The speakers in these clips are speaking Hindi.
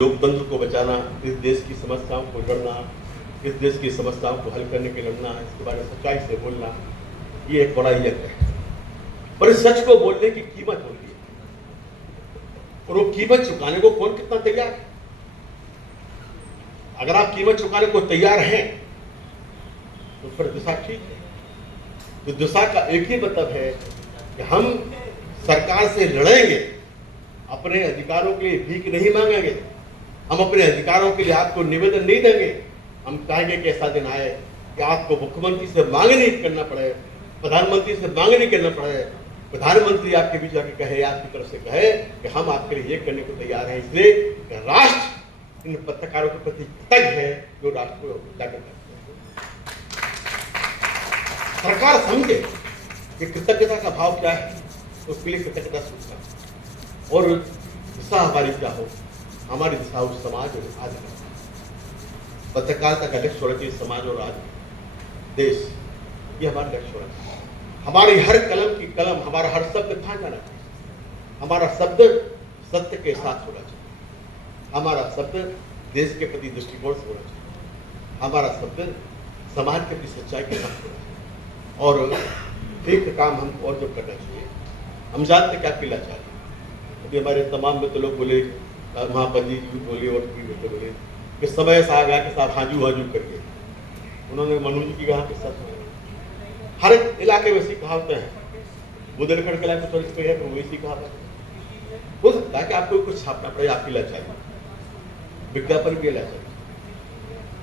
लोकतंत्र को बचाना, इस देश की समस्याओं को लड़ना, इस देश की समस्याओं को हल करने के लड़ना, इसके बारे में सच्चाई से बोलना, ये एक बड़ा यज्ञ है। पर इस सच को बोलने की कीमत होती है, और वो कीमत चुकाने को कौन कितना तैयार है। अगर आप कीमत चुकाने को तैयार हैं तो फिर दिशा ठीक है। तो दिशा का एक ही मतलब है कि हम सरकार से लड़ेंगे, अपने अधिकारों के लिए भीख नहीं मांगेंगे, हम अपने अधिकारों के लिए आपको निवेदन नहीं देंगे। हम चाहेंगे कि ऐसा दिन आए कि आपको मुख्यमंत्री से मांग नहीं करना पड़े, प्रधानमंत्री से मांग नहीं करना पड़े, प्रधानमंत्री आपके बीच आके कहे, आपकी तरफ से कहे कि हम आपके लिए ये करने को तैयार हैं। इसलिए राष्ट्र इन पत्रकारों के प्रति कृतज्ञ है जो राष्ट्र को जाकर करते हैं। सरकार समझे कि कृतज्ञता का भाव क्या है, तो उसके लिए कृतज्ञता सूचना और दिशा हमारी क्या हो। हमारी दिशा उस समाज और आज पत्रकारिता का लक्ष्य होना चाहिए। समाज और आज देश, ये हमारा लक्ष्य होना चाहिए। हमारी हर कलम की कलम, हमारा हर शब्द कहाँ जाना चाहिए। हमारा शब्द सत्य के साथ होना चाहिए, हमारा शब्द देश के प्रति दृष्टिकोण से होना चाहिए, हमारा शब्द समाज के प्रति सच्चाई के साथ होना चाहिए। और एक काम हम और जो करना चाहिए, हम जानते क्या पीला चाहिए। अभी हमारे तमाम मित्र लोग बोले, महापति जी बोले और भी मित्र बोले कि समय से आ गया कि साहब हाजू हाजू करिए। उन्होंने मनु जी की कहा कि सच में हर इलाके में ऐसी कहावतें हैं। बुंदेलखंड के इलाके में तो है तो वैसी कहावत हो सकता है कि आपको कुछ छापना पड़े, आपकी लाचारी, विज्ञापन भी लाचारी।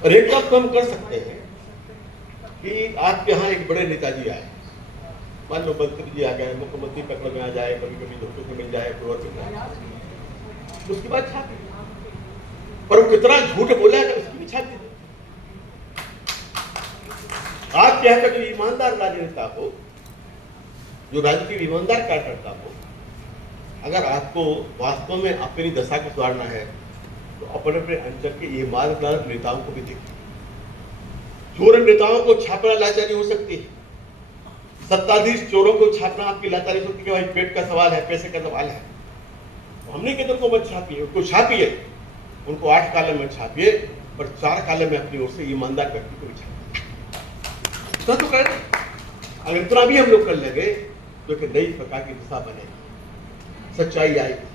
और एक काम तो हम कर सकते हैं कि आपके यहाँ एक बड़े नेताजी आए, मान लो मंत्री जी आ गए, मुख्यमंत्री पकड़ में आ जाए, कभी कभी धोखे में मिल जाए, कोई और मिल जाए, उसकी बात छापी। पर वो कितना झूठ बोला है उसकी भी छापी। आप क्या है, जो ईमानदार राजनेता हो, जो राजनीति ईमानदार कार्यकर्ता हो, अगर आपको वास्तव में अपनी दशा को सुधारना है तो अपने अपने अंचल के ईमानदार नेताओं को भी देखिए। चोर नेताओं को छापना लाचारी हो सकती है, सत्ताधीश चोरों को छापना आपकी लाचारी हो सकती है कि भाई पेट का सवाल है, पैसे का सवाल है। हमने कहते उनको मत छापिए, उनको छापिए, उनको 8 कालम में छापिए, पर 4 कालम में अपनी ओर से ईमानदार व्यक्ति को भी छापिए। तो कर अगर इतना भी हम लोग कर लेंगे तो एक नई प्रकार की दिशा बनेगी, सच्चाई आएगी।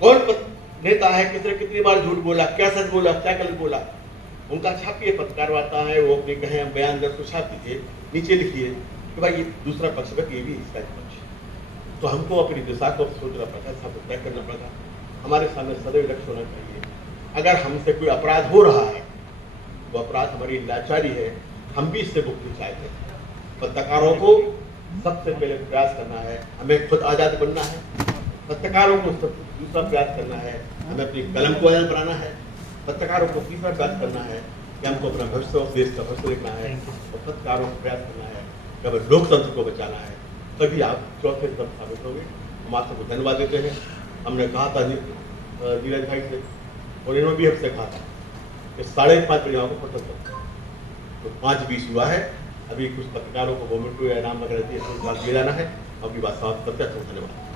कौन नेता है, किसने कितनी बार झूठ बोला, क्या सच बोला, क्या गलत बोला, उनका छापिए। पत्रकार वार्ता है, वो अपने कहें बयान दर्ज को छाप दीजिए, नीचे लिखिए कि भाई ये दूसरा पक्ष है, ये भी इसका पक्ष। तो हमको अपनी दिशा को सोचना पड़ता है, तय करना पड़ता। हमारे सामने सदैव लक्ष्य होना चाहिए। अगर हमसे कोई अपराध हो रहा है, वो अपराध हमारी लाचारी है, हम भी इससे मुक्ति चाहते हैं। पत्रकारों को सबसे पहले प्रयास करना है, हमें खुद आज़ाद बनना है। पत्रकारों को दूसरा प्रयास करना है, हमें अपनी कलम को आज़ाद बनाना है। पत्रकारों को तीसरा प्रयास करना है कि हमको अपना भविष्य और देश का भविष्य देखना है। और पत्रकारों को प्रयास करना है कि हमें लोकतंत्र को बचाना है। तभी आप चौथे कदम साबित होंगे। हम आप सबको धन्यवाद देते हैं। हमने कहा था नीरज भाई से, और इन्होंने भी हमसे कहा था कि 5:30 बजे आपको खत्म करते हैं। तो 5:20 हुआ है। अभी कुछ पत्रकारों को मोमेंटो या इनाम वगैरह दिए, तो बात ले जाना है। आपकी बात समाप्त करते हैं। धन्यवाद।